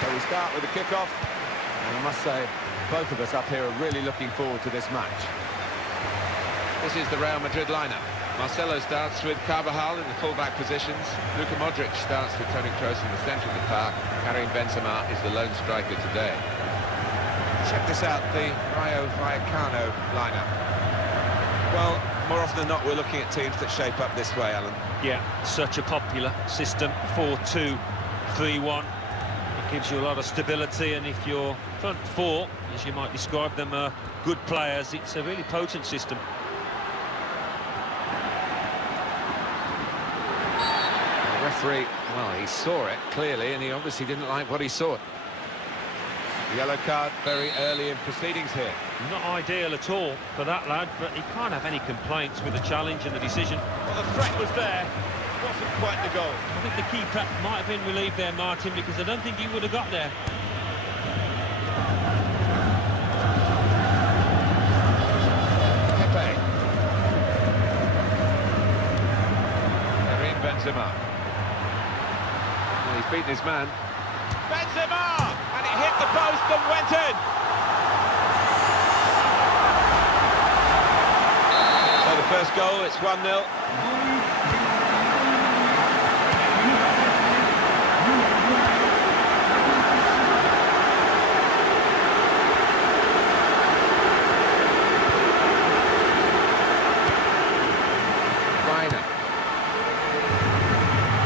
So we start with the kick-off, and I must say, both of us up here are really looking forward to this match. This is the Real Madrid lineup. Marcelo starts with Carvajal in the full-back positions. Luka Modric starts with Toni Kroos in the centre of the park. Karim Benzema is the lone striker today. Check this out, the Rayo Vallecano lineup. Well, more often than not, we're looking at teams that shape up this way, Alan. Yeah, such a popular system, 4-2-3-1. It gives you a lot of stability, and if your front four, as you might describe them, are good players, it's a really potent system. The referee, well, he saw it clearly, and he obviously didn't like what he saw. Yellow card very early in proceedings here. Not ideal at all for that lad, but he can't have any complaints with the challenge and the decision. Well, the threat was there, wasn't quite the goal. I think the keeper might have been relieved there, Martin, because I don't think he would have got there. Pepe. Karim Benzema. Well, he's beaten his man. Benzema! And it hit the post and went in! So the first goal, it's 1-0.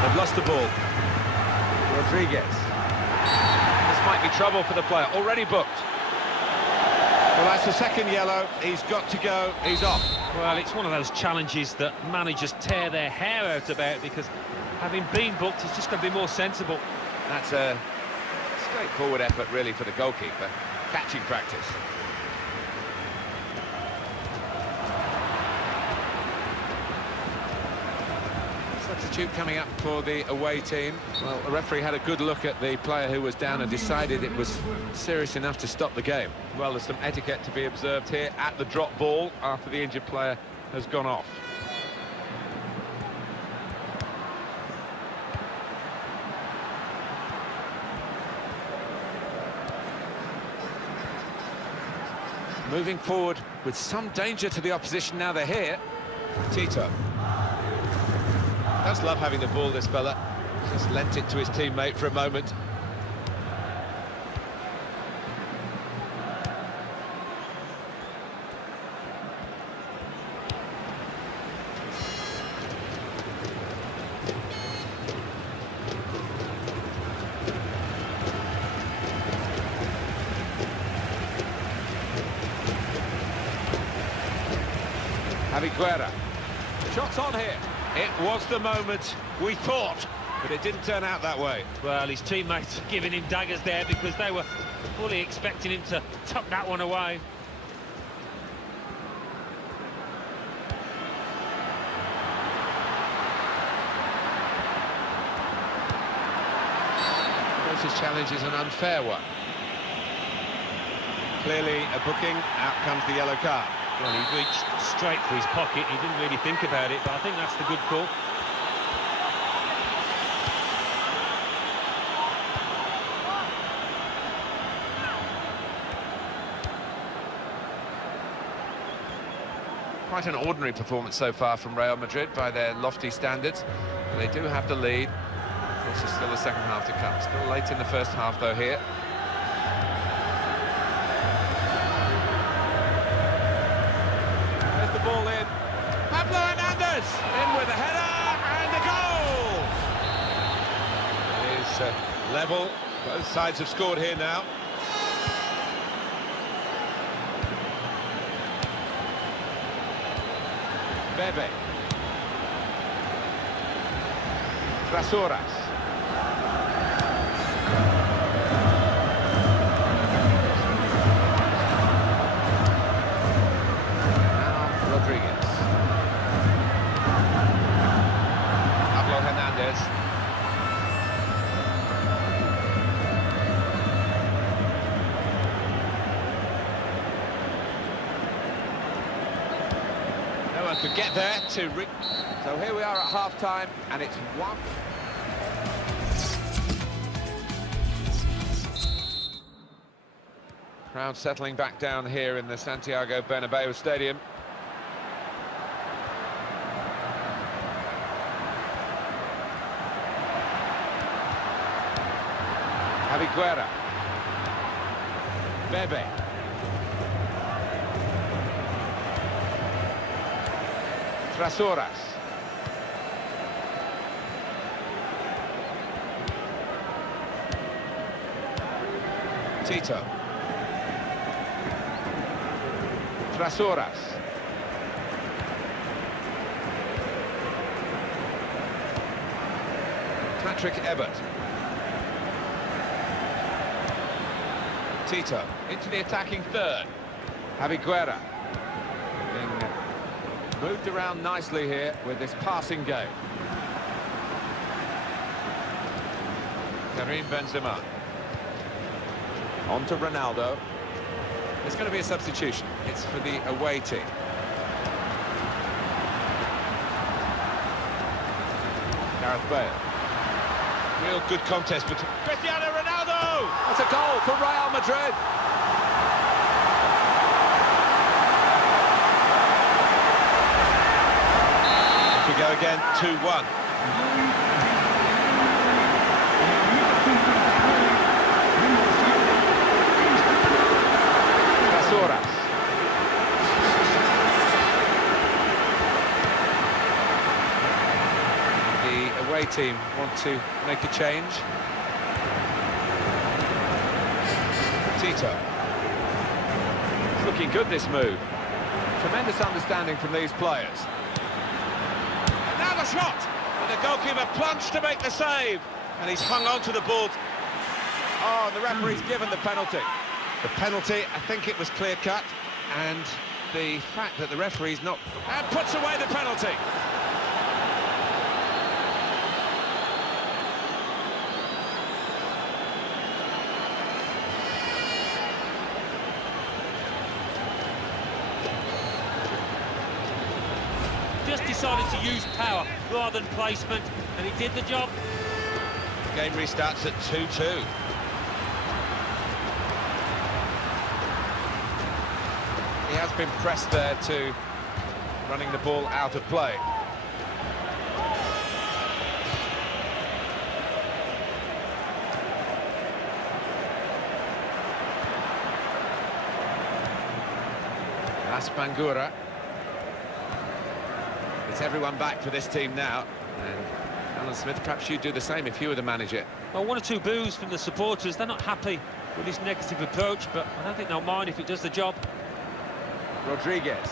They've lost the ball. Rodriguez. This might be trouble for the player, already booked. Well, that's the second yellow, he's got to go, he's off. Well, it's one of those challenges that managers tear their hair out about, because having been booked, he's just got to be more sensible. That's a straightforward effort, really, for the goalkeeper. Catching practice. Substitute coming up for the away team. Well, the referee had a good look at the player who was down and decided it was serious enough to stop the game. Well, there's some etiquette to be observed here at the drop ball after the injured player has gone off. Moving forward with some danger to the opposition now they're here. Tito. Does love having the ball, this fella. Just lent it to his teammate for a moment. Aviguera. Shots on here. It was the moment we thought, but it didn't turn out that way. Well, his teammates giving him daggers there because they were fully expecting him to tuck that one away. This challenge is an unfair one. Clearly a booking, out comes the yellow card. Well, he reached straight for his pocket. He didn't really think about it, but I think that's the good call. Quite an ordinary performance so far from Real Madrid by their lofty standards. But they do have the lead. Of course, there's still the second half to come. Still late in the first half, though, here. There's the ball in. Pablo Hernandez in with a header and a goal. It is level. Both sides have scored here now. Bebe. Trasuras. Now Rodriguez. Pablo Hernandez. No one could get there to... So here we are at half-time, and it's 1. Crowd settling back down here in the Santiago Bernabeu Stadium. Guerra. Bebe. Trasoras. Tito. Trasoras. Patrick Ebert. Tito into the attacking third. Javi Guerra being moved around nicely here with this passing game. Karim Benzema. On to Ronaldo. There's going to be a substitution. It's for the away team. Gareth Bale. Real good contest between Cristiano Ronaldo! That's a goal for Real Madrid. Off we go again, 2-1. Trasoras. The away team want to make a change. Tito. It's looking good, this move. Tremendous understanding from these players. Now the shot! And the goalkeeper plunged to make the save. And he's hung on to the ball. Oh, the referee's given the penalty. The penalty, I think it was clear-cut. And the fact that the referee's not... And puts away the penalty. Just decided to use power rather than placement, and he did the job. The game restarts at 2-2. He has been pressed there to running the ball out of play. Aspangura. It's everyone back for this team now, and Alan Smith, perhaps you'd do the same if you were the manager. Well, one or two boos from the supporters. They're not happy with this negative approach, but I don't think they'll mind if it does the job. Rodriguez.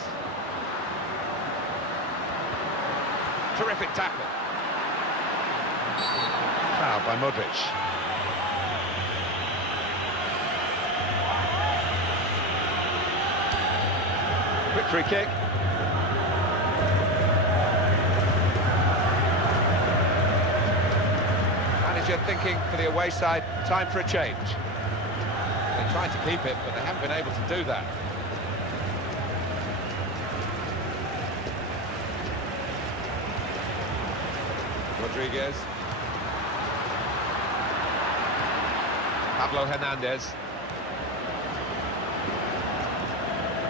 Terrific tackle. Foul by Modric. Quick free kick. Manager thinking for the away side, time for a change. They tried to keep it, but they haven't been able to do that. Rodriguez. Pablo Hernandez.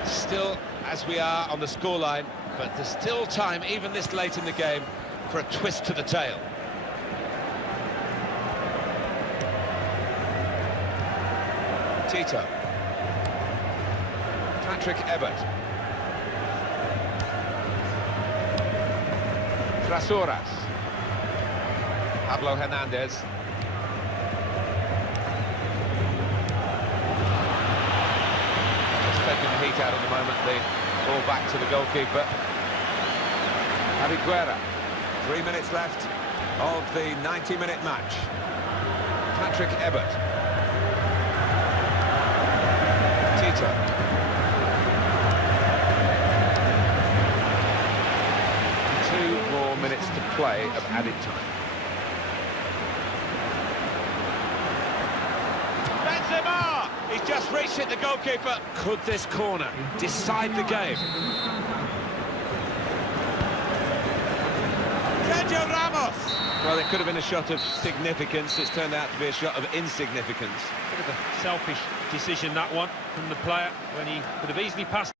Still, as we are on the scoreline, but there's still time, even this late in the game, for a twist to the tail. Tito. Patrick Ebert. Trasoras. Pablo Hernandez. Just taking the heat out at the moment, the ball back to the goalkeeper. Javi Guerra. 3 minutes left of the 90-minute match. Patrick Ebert. Tito. Two more minutes to play of added time. Benzema! He's just reached it, the goalkeeper. Could this corner decide the game? Can Sergio Ramos! Well, it could have been a shot of significance. It's turned out to be a shot of insignificance. Bit of a selfish decision, that one, from the player, when he could have easily passed